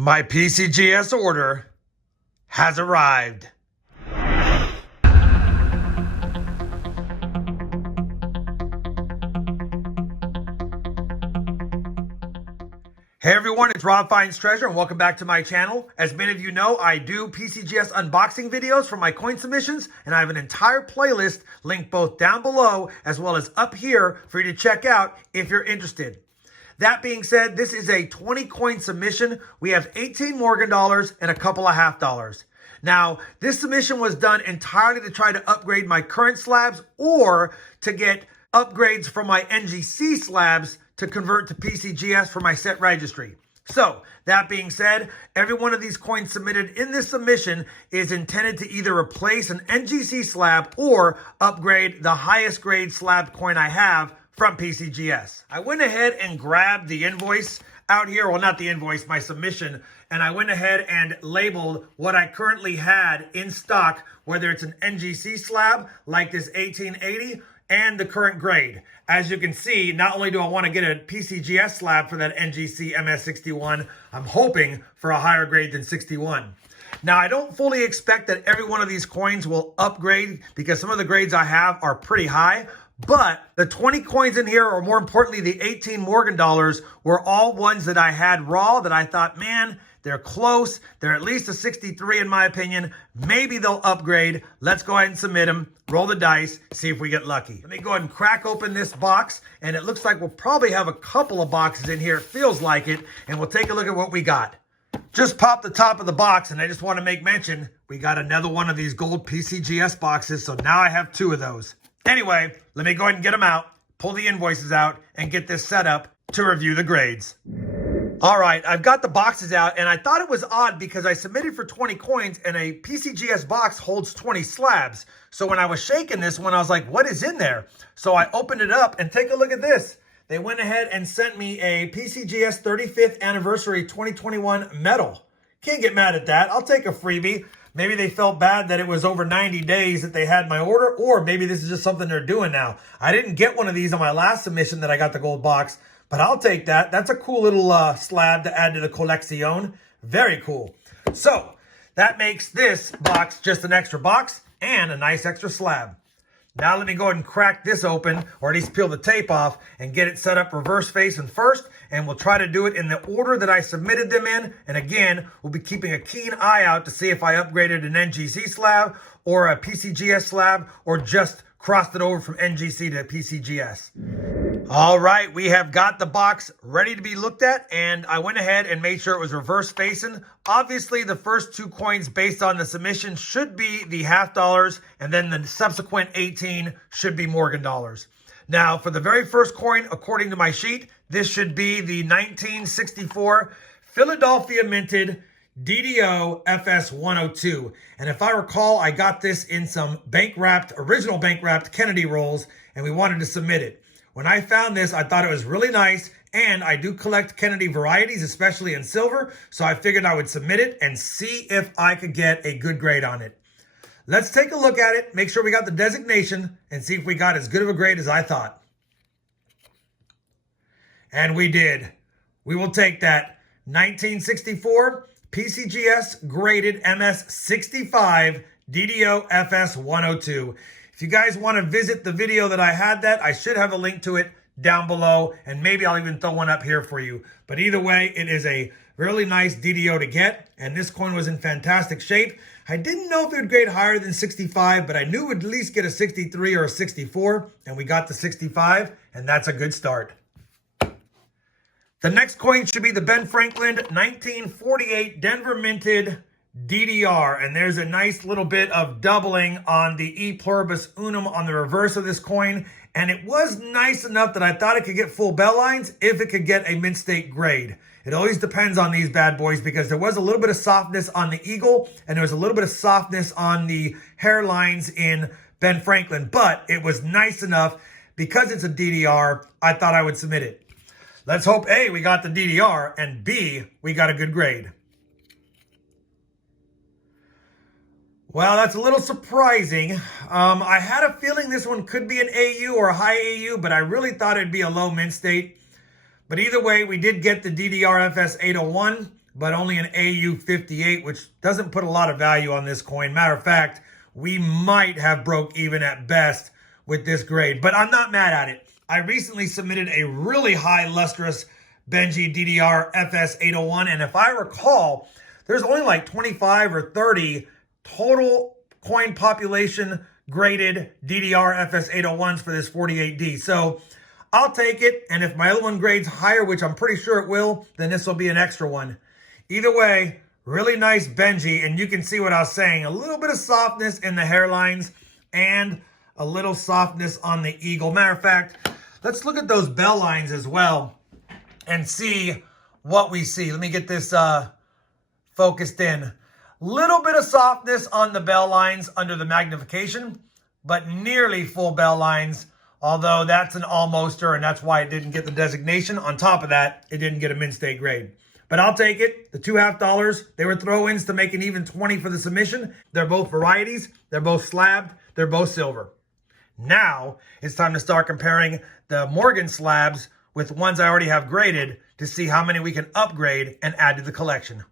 My PCGS order has arrived. Hey everyone, it's RobFindsTreasure and welcome back to my channel. As many of you know, I do PCGS unboxing videos for my coin submissions, and I have an entire playlist linked both down below as well as up here for you to check out if you're interested. That being said, this is a 20 coin submission. We have 18 Morgan dollars and a couple of half dollars. Now, this submission was done entirely to try to upgrade my current slabs or to get upgrades from my NGC slabs to convert to PCGS for my set registry. So, that being said, every one of these coins submitted in this submission is intended to either replace an NGC slab or upgrade the highest grade slab coin I have from PCGS. I went ahead and grabbed the invoice out here, well, not the invoice, my submission, and I went ahead and labeled what I currently had in stock, whether it's an NGC slab like this 1880 and the current grade. As you can see, not only do I want to get a PCGS slab for that NGC MS61, I'm hoping for a higher grade than 61. Now, I don't fully expect that every one of these coins will upgrade because some of the grades I have are pretty high, but the 20 coins in here, or more importantly, the 18 Morgan dollars, were all ones that I had raw that I thought, man, they're close. They're at least a 63 in my opinion. Maybe they'll upgrade. Let's go ahead and submit them, roll the dice, see if we get lucky. Let me go ahead and crack open this box, and it looks like we'll probably have a couple of boxes in here. It feels like it, and we'll take a look at what we got. Just popped the top of the box, and I just want to make mention, we got another one of these gold PCGS boxes, so now I have two of those. Anyway, let me go ahead and get them out, pull the invoices out, and get this set up to review the grades. All right, I've got the boxes out, and I thought it was odd because I submitted for 20 coins, and a PCGS box holds 20 slabs. So when I was shaking this one, I was like, what is in there? So I opened it up, and take a look at this. They went ahead and sent me a PCGS 35th Anniversary 2021 medal. Can't get mad at that. I'll take a freebie. Maybe they felt bad that it was over 90 days that they had my order, or maybe this is just something they're doing now. I didn't get one of these on my last submission that I got the gold box, but I'll take that. That's a cool little slab to add to the collection. Very cool. So that makes this box just an extra box and a nice extra slab. Now let me go ahead and crack this open, or at least peel the tape off, and get it set up reverse facing first, and we'll try to do it in the order that I submitted them in. And again, we'll be keeping a keen eye out to see if I upgraded an NGC slab or a PCGS slab, or just crossed it over from NGC to PCGS. All right, we have got the box ready to be looked at, and I went ahead and made sure it was reverse facing. Obviously, the first two coins based on the submission should be the half dollars, and then the subsequent 18 should be Morgan dollars. Now, for the very first coin, according to my sheet, this should be the 1964 Philadelphia minted DDO FS102. And if I recall, I got this in some original bank wrapped Kennedy rolls, and we wanted to submit it. When I found this, I thought it was really nice, and I do collect Kennedy varieties, especially in silver, so I figured I would submit it and see if I could get a good grade on it. Let's take a look at it, make sure we got the designation, and see if we got as good of a grade as I thought. And we did. We will take that 1964 PCGS graded MS65 DDO FS102. If you guys want to visit the video that I had that, I should have a link to it down below, and maybe I'll even throw one up here for you. But either way, it is a really nice DDO to get, and this coin was in fantastic shape. I didn't know if it would grade higher than 65, but I knew it would at least get a 63 or a 64, and we got the 65, and that's a good start. The next coin should be the Ben Franklin 1948 Denver minted DDR, and there's a nice little bit of doubling on the E pluribus unum on the reverse of this coin, and it was nice enough that I thought it could get full bell lines if it could get a mint state grade. It always depends on these bad boys, because there was a little bit of softness on the eagle, and there was a little bit of softness on the hairlines in Ben Franklin, but it was nice enough. Because it's a DDR, I thought I would submit it. Let's hope A, we got the DDR, and B, we got a good grade. Well, that's a little surprising. I had a feeling this one could be an AU or a high AU, but I really thought it'd be a low mint state. But either way, we did get the DDR FS801. but only an AU58, which doesn't put a lot of value on this coin. Matter of fact, we might have broke even at best with this grade, but I'm not mad at it. I recently submitted a really high lustrous Benji DDR FS801, and if I recall, there's only like 25 or 30 total coin population graded DDR FS801s for this 48D. So I'll take it, and if my other one grades higher, which I'm pretty sure it will, then this will be an extra one. Either way, really nice Benji, and you can see what I was saying. A little bit of softness in the hairlines and a little softness on the eagle. Matter of fact, let's look at those bell lines as well and see what we see. Let me get this focused in. Little bit of softness on the bell lines under the magnification, but nearly full bell lines, although that's an almoster, and that's why it didn't get the designation. On top of that, it didn't get a mint state grade. But I'll take it. The $2.50, they were throw-ins to make an even 20 for the submission. They're both varieties. They're both slabbed. They're both silver. Now, it's time to start comparing the Morgan slabs with ones I already have graded to see how many we can upgrade and add to the collection.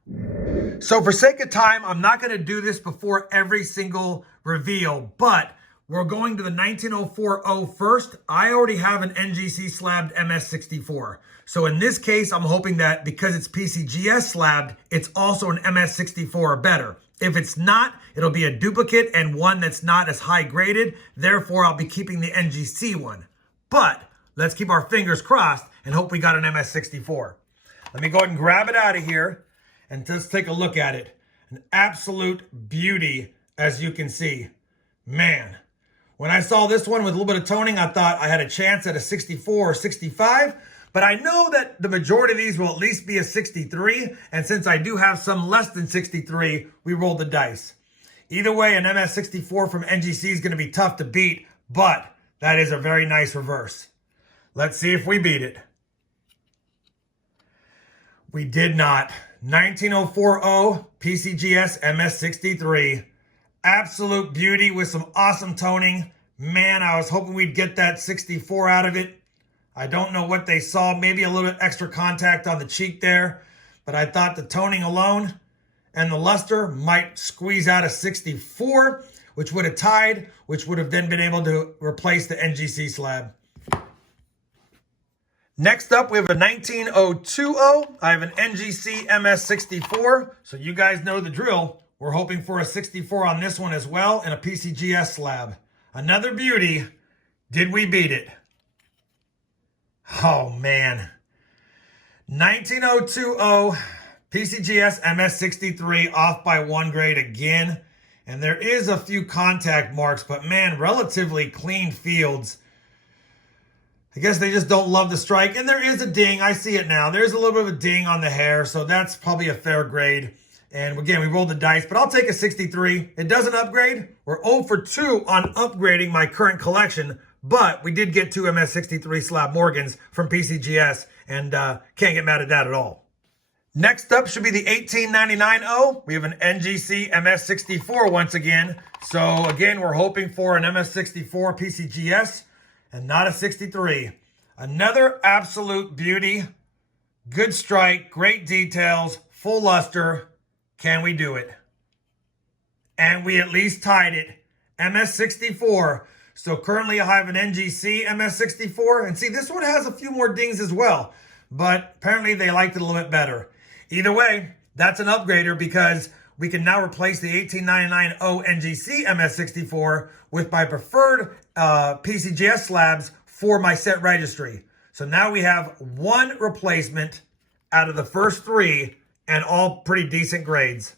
So for sake of time, I'm not going to do this before every single reveal, but we're going to the 19040 first. I already have an NGC Slabbed MS64. So in this case, I'm hoping that because it's PCGS slabbed, it's also an MS64 or better. If it's not, it'll be a duplicate and one that's not as high graded. Therefore, I'll be keeping the NGC one. But let's keep our fingers crossed and hope we got an MS64. Let me go ahead and grab it out of here and just take a look at it. An absolute beauty, as you can see. Man, when I saw this one with a little bit of toning, I thought I had a chance at a 64 or 65. But I know that the majority of these will at least be a 63. And since I do have some less than 63, we rolled the dice. Either way, an MS64 from NGC is going to be tough to beat, but that is a very nice reverse. Let's see if we beat it. We did not. 19040 PCGS MS63. Absolute beauty with some awesome toning. Man, I was hoping we'd get that 64 out of it. I don't know what they saw. Maybe a little bit extra contact on the cheek there. But I thought the toning alone and the luster might squeeze out a 64, which would have tied, which would have then been able to replace the NGC slab. Next up, we have a 19020. I have an NGC MS64. So you guys know the drill. We're hoping for a 64 on this one as well and a PCGS slab. Another beauty. Did we beat it? Oh, man. 19020 PCGS MS63 off by one grade again. And there is a few contact marks, but man, relatively clean fields. I guess they just don't love the strike. And there is a ding. I see it now. There's a little bit of a ding on the hair, so that's probably a fair grade. And again, we rolled the dice, but I'll take a 63. It doesn't upgrade. We're 0 for 2 on upgrading my current collection, but we did get 2 MS63 Slab Morgans from PCGS, and can't get mad at that at all. Next up should be the 18990. We have an NGC MS64 once again. So again, we're hoping for an MS64 PCGS and not a 63. Another absolute beauty. Good strike, great details, full luster. Can we do it? And we at least tied it. MS64. So currently I have an NGC MS64. And see, this one has a few more dings as well. But apparently they liked it a little bit better. Either way, that's an upgrader because we can now replace the 18990 NGC MS64 with my preferred PCGS slabs for my set registry. So now we have one replacement out of the first 3 and all pretty decent grades.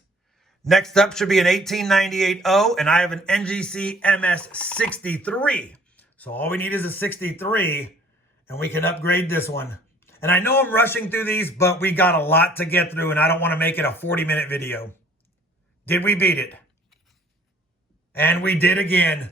Next up should be an 18980 and I have an NGC MS63. So all we need is a 63 and we can upgrade this one. And I know I'm rushing through these, but we got a lot to get through and I don't want to make it a 40-minute video. Did we beat it? And we did again.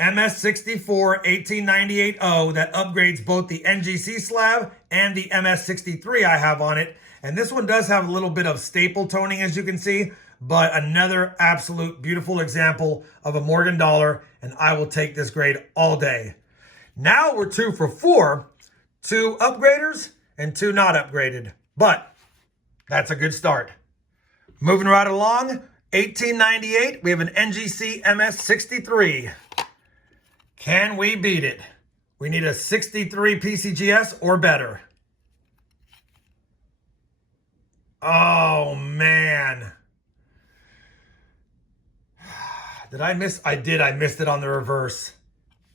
MS64 18980 that upgrades both the NGC slab and the MS63 I have on it. And this one does have a little bit of staple toning, as you can see, but another absolute beautiful example of a Morgan dollar, and I will take this grade all day. Now we're 2 for 4, 2 upgraders and 2 not upgraded. But That's a good start. Moving right along, 1898, we have an NGC MS63. Can we beat it? We need a 63 PCGS or better. Oh, man. Did I miss? I did. I missed it on the reverse.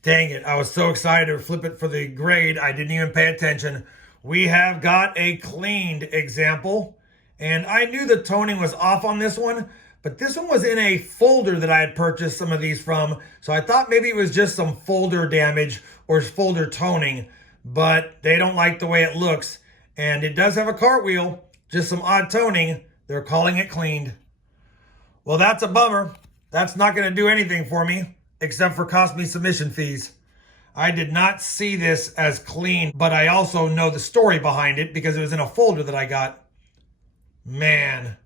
Dang it. I was so excited to flip it for the grade. I didn't even pay attention. We have got a cleaned example. And I knew the toning was off on this one, but this one was in a folder that I had purchased some of these from. So I thought maybe it was just some folder damage or folder toning, but they don't like the way it looks. And it does have a cartwheel, just some odd toning. They're calling it cleaned. Well, that's a bummer. That's not going to do anything for me except for cost me submission fees. I did not see this as clean, but I also know the story behind it because it was in a folder that I got. Man,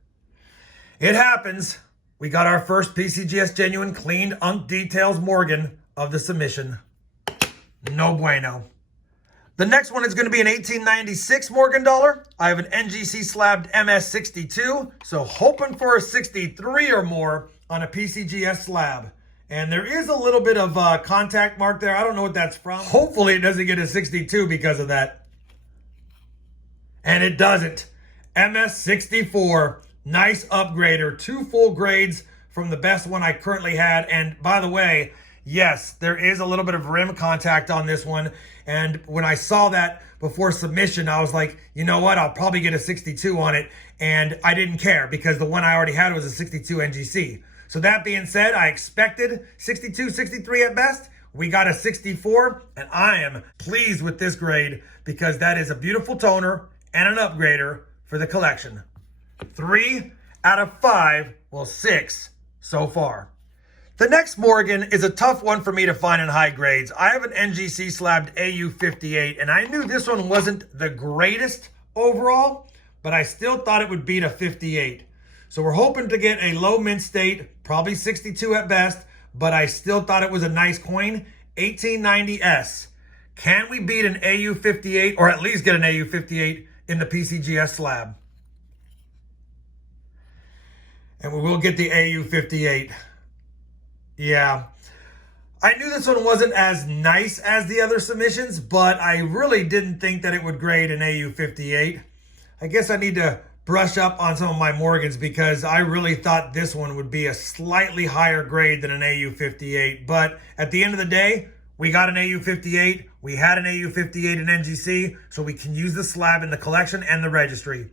it happens. We got our first PCGS genuine cleaned Unk Details Morgan of the submission. No bueno. The next one is going to be an 1896 Morgan dollar. I have an NGC Slabbed MS62, so hoping for a 63 or more on a PCGS slab. And there is a little bit of contact mark there. I don't know what that's from. Hopefully it doesn't get a 62 because of that. And it doesn't. MS64, nice upgrader. 2 full grades from the best one I currently had. And by the way, yes, there is a little bit of rim contact on this one. And when I saw that before submission, I was like, you know what? I'll probably get a 62 on it. And I didn't care because the one I already had was a 62 NGC. So that being said, I expected 62, 63 at best. We got a 64, and I am pleased with this grade because that is a beautiful toner and an upgrader for the collection. 3 out of 5, well, 6 so far. The next Morgan is a tough one for me to find in high grades. I have an NGC Slabbed AU58, and I knew this one wasn't the greatest overall, but I still thought it would beat a 58. So we're hoping to get a low mint state, probably 62 at best, but I still thought it was a nice coin. 1890S. Can we beat an AU58 or at least get an AU58 in the PCGS slab? And we will get the AU58. Yeah. I knew this one wasn't as nice as the other submissions, but I really didn't think that it would grade an AU58. I guess I need to brush up on some of my Morgans because I really thought this one would be a slightly higher grade than an AU58. But at the end of the day, we got an AU58. We had an AU58 in NGC, so we can use the slab in the collection and the registry.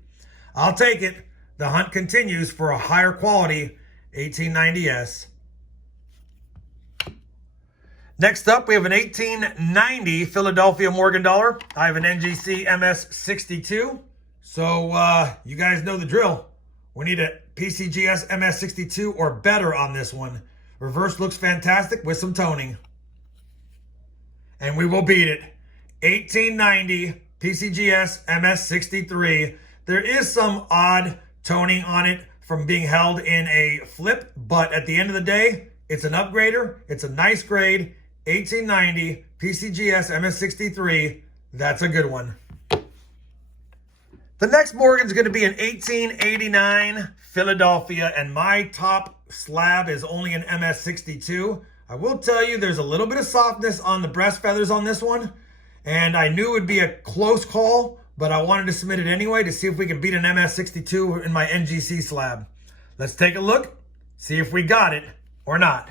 I'll take it. The hunt continues for a higher quality 1890S. Next up, we have an 1890 Philadelphia Morgan dollar. I have an NGC MS62. So you guys know the drill. We need a PCGS MS62 or better on this one. Reverse looks fantastic with some toning. And we will beat it. 1890 PCGS MS63. There is some odd toning on it from being held in a flip, but at the end of the day, it's an upgrader. It's a nice grade. 1890 PCGS MS63. That's a good one. The next Morgan is going to be an 1889 Philadelphia, and my top slab is only an MS62. I will tell you there's a little bit of softness on the breast feathers on this one, and I knew it would be a close call, but I wanted to submit it anyway to see if we could beat an MS62 in my NGC slab. Let's take a look, see if we got it or not.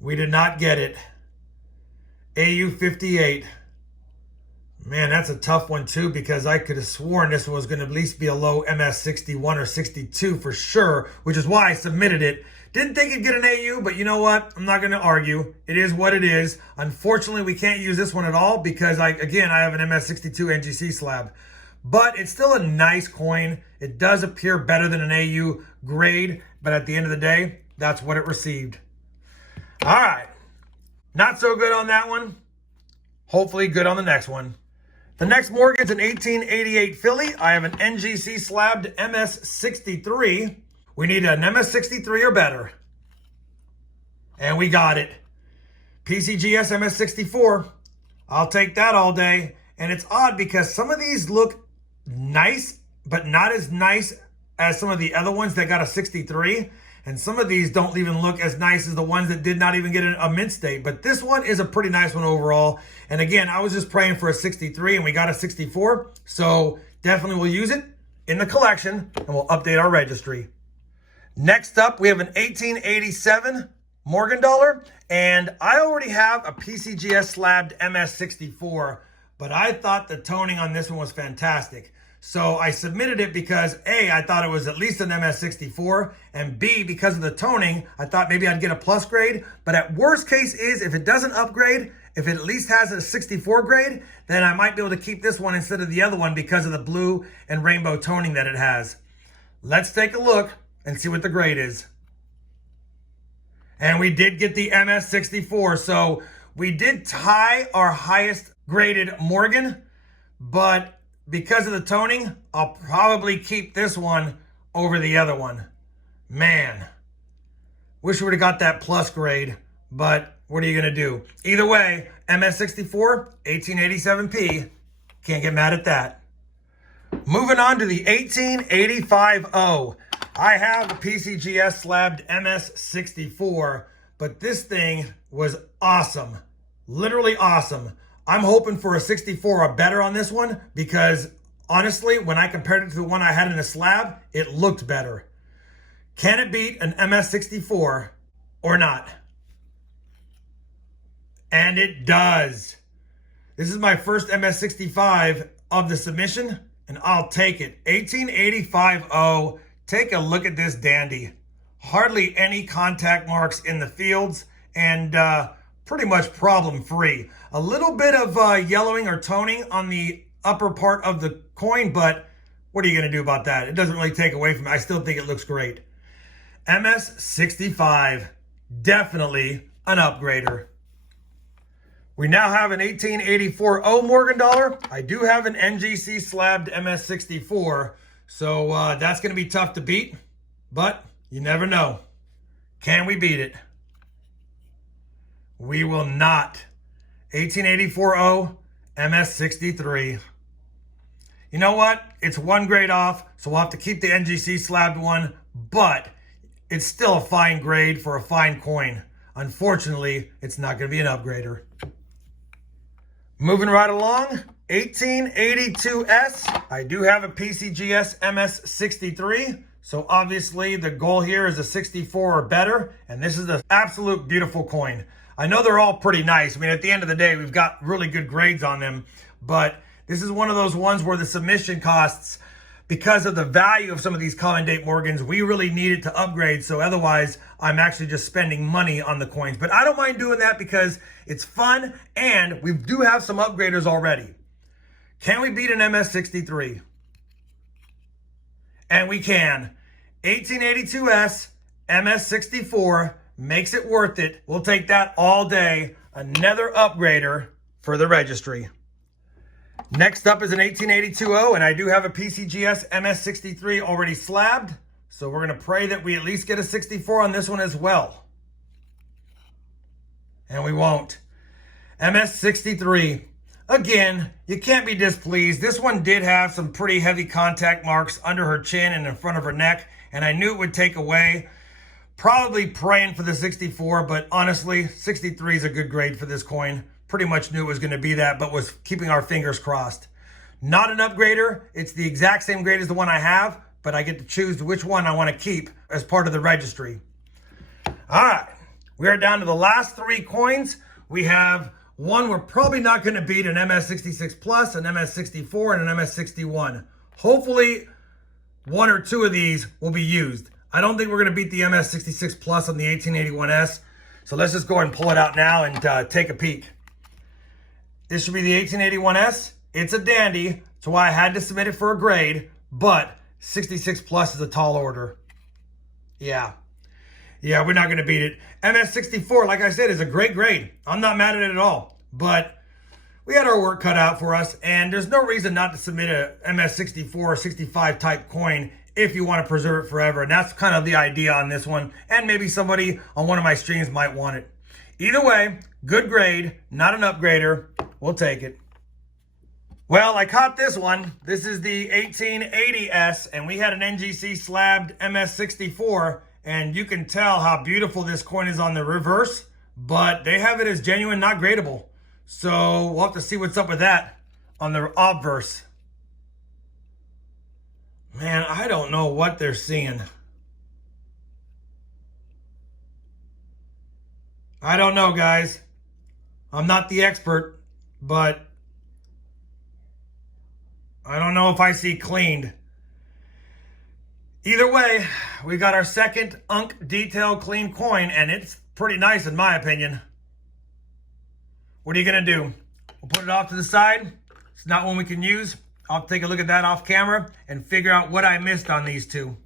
We did not get it. AU58. Man, that's a tough one too because I could have sworn this was going to at least be a low MS61 or 62 for sure, which is why I submitted it. Didn't think it'd get an AU, but you know what? I'm not going to argue. It is what it is. Unfortunately, we can't use this one at all because, I have an MS62 NGC slab. But it's still a nice coin. It does appear better than an AU grade, but at the end of the day, that's what it received. All right. Not so good on that one. Hopefully good on the next one. The next Morgan's an 1888 Philly. I have an NGC Slabbed MS63. We need an MS63 or better. And we got it. PCGS MS64. I'll take that all day. And it's odd because some of these look nice, but not as nice as some of the other ones that got a 63. And some of these don't even look as nice as the ones that did not even get a mint state. But this one is a pretty nice one overall. And again, I was just praying for a 63 and we got a 64. So definitely we'll use it in the collection and we'll update our registry. Next up, we have an 1887 Morgan dollar. And I already have a PCGS Slabbed MS64, but I thought the toning on this one was fantastic. So I submitted it because A, I thought it was at least an MS64, and B, because of the toning, I thought maybe I'd get a plus grade. But at worst case is, if it doesn't upgrade, if it at least has a 64 grade, then I might be able to keep this one instead of the other one because of the blue and rainbow toning that it has. Let's take a look and see what the grade is. And we did get the MS64, so we did tie our highest graded Morgan, but because of the toning, I'll probably keep this one over the other one. Man, wish we would have got that plus grade, but what are you going to do? Either way, MS64, 1887p, can't get mad at that. Moving on to the 1885O. I have a PCGS Slabbed MS64, but this thing was awesome. Literally awesome. I'm hoping for a 64 or better on this one because honestly, when I compared it to the one I had in the slab, it looked better. Can it beat an MS64 or not? And it does. This is my first MS65 of the submission, and I'll take it. 1885O. Take a look at this dandy. Hardly any contact marks in the fields, and pretty much problem-free. A little bit of yellowing or toning on the upper part of the coin, but what are you going to do about that? It doesn't really take away from it. I still think it looks great. MS65, definitely an upgrader. We now have an 1884 Morgan dollar. I do have an NGC Slabbed MS64, so that's going to be tough to beat, but you never know. Can we beat it? We will not. 1884 MS63. You know what? It's one grade off, so we'll have to keep the NGC Slabbed one, but it's still a fine grade for a fine coin. Unfortunately, it's not going to be an upgrader. Moving right along, 1882S. I do have a PCGS MS63, so obviously the goal here is a 64 or better, and this is an absolute beautiful coin. I know they're all pretty nice. I mean, at the end of the day, we've got really good grades on them, but this is one of those ones where the submission costs, because of the value of some of these common date Morgans, we really needed to upgrade. So otherwise, I'm actually just spending money on the coins. But I don't mind doing that because it's fun and we do have some upgraders already. Can we beat an MS63? And we can. 1882S MS64 makes it worth it. We'll take that all day. Another upgrader for the registry. Next up is an 1882O, and I do have a PCGS MS63 already slabbed. So we're going to pray that we at least get a 64 on this one as well. And we won't. MS63. Again, you can't be displeased. This one did have some pretty heavy contact marks under her chin and in front of her neck, and I knew it would take away. Probably praying for the 64, but honestly, 63 is a good grade for this coin. Pretty much knew it was going to be that, but was keeping our fingers crossed. Not an upgrader. It's the exact same grade as the one I have, but I get to choose which one I want to keep as part of the registry. All right, we are down to the last three coins. We have one we're probably not going to beat, an MS66 Plus, an MS64, and an MS61. Hopefully, one or two of these will be used. I don't think we're going to beat the MS66 Plus on the 1881S. So let's just go ahead and pull it out now and take a peek. This should be the 1881S. It's a dandy. That's why I had to submit it for a grade. But 66 Plus is a tall order. Yeah, we're not going to beat it. MS64, like I said, is a great grade. I'm not mad at it at all. But we had our work cut out for us. And there's no reason not to submit a MS64 or 65 type coin if you want to preserve it forever. And that's kind of the idea on this one. And maybe somebody on one of my streams might want it. Either way, good grade, not an upgrader. We'll take it. Well, I caught this one. This is the 1880S, and we had an NGC Slabbed MS64, and you can tell how beautiful this coin is on the reverse, but they have it as genuine, not gradable. So we'll have to see what's up with that on the obverse. Man, I don't know what they're seeing. I don't know, guys. I'm not the expert, but I don't know if I see cleaned. Either way, we got our second Unk detail clean coin, and it's pretty nice in my opinion. What are you gonna do? We'll put it off to the side. It's not one we can use. I'll take a look at that off camera and figure out what I missed on these two.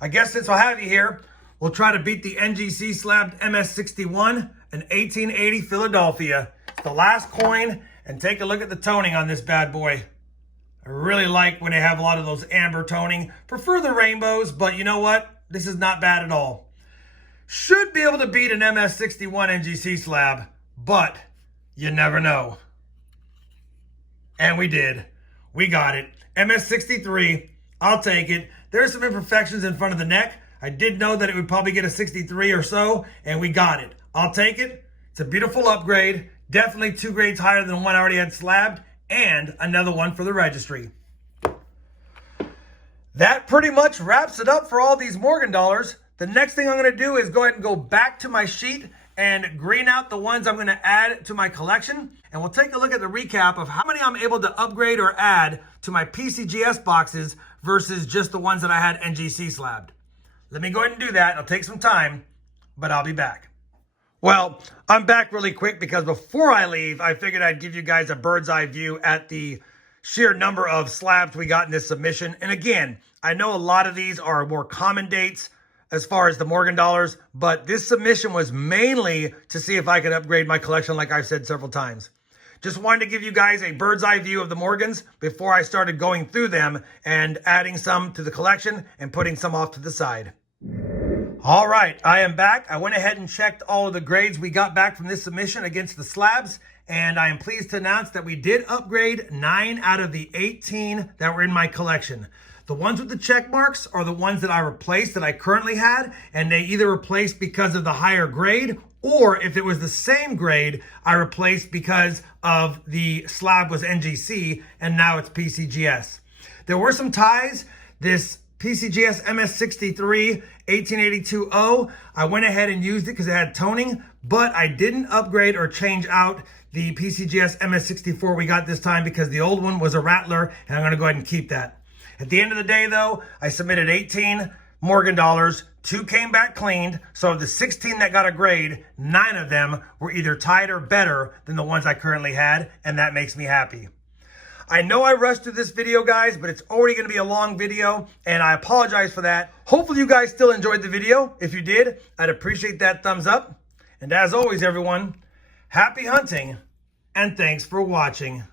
I guess since I'll have you here, we'll try to beat the NGC Slabbed MS61, an 1880 Philadelphia. It's the last coin, and take a look at the toning on this bad boy. I really like when they have a lot of those amber toning. Prefer the rainbows, but you know what? This is not bad at all. Should be able to beat an MS61 NGC slab, but you never know. And we did. We got it. MS63, I'll take it. There's some imperfections in front of the neck. I did know that it would probably get a 63 or so, and we got it. I'll take it. It's a beautiful upgrade. Definitely 2 grades higher than the one I already had slabbed, and another one for the registry. That pretty much wraps it up for all these Morgan dollars. The next thing I'm going to do is go ahead and go back to my sheet and green out the ones I'm going to add to my collection. And we'll take a look at the recap of how many I'm able to upgrade or add to my PCGS boxes versus just the ones that I had NGC slabbed. Let me go ahead and do that. It'll take some time, but I'll be back. Well, I'm back really quick because before I leave, I figured I'd give you guys a bird's eye view at the sheer number of slabs we got in this submission. And again, I know a lot of these are more common dates as far as the Morgan dollars, but this submission was mainly to see if I could upgrade my collection like I've said several times. Just wanted to give you guys a bird's eye view of the Morgans before I started going through them and adding some to the collection and putting some off to the side. All right, I am back. I went ahead and checked all of the grades we got back from this submission against the slabs, and I am pleased to announce that we did upgrade 9 out of the 18 that were in my collection. The ones with the check marks are the ones that I replaced that I currently had, and they either replaced because of the higher grade, or if it was the same grade, I replaced because of the slab was NGC, and now it's PCGS. There were some ties. This PCGS MS63 1882-0, I went ahead and used it because it had toning, but I didn't upgrade or change out the PCGS MS64 we got this time because the old one was a rattler, and I'm going to go ahead and keep that. At the end of the day, though, I submitted 18 Morgan dollars, 2 came back cleaned, so of the 16 that got a grade, 9 of them were either tied or better than the ones I currently had, and that makes me happy. I know I rushed through this video, guys, but it's already going to be a long video, and I apologize for that. Hopefully you guys still enjoyed the video. If you did, I'd appreciate that thumbs up. And as always, everyone, happy hunting, and thanks for watching.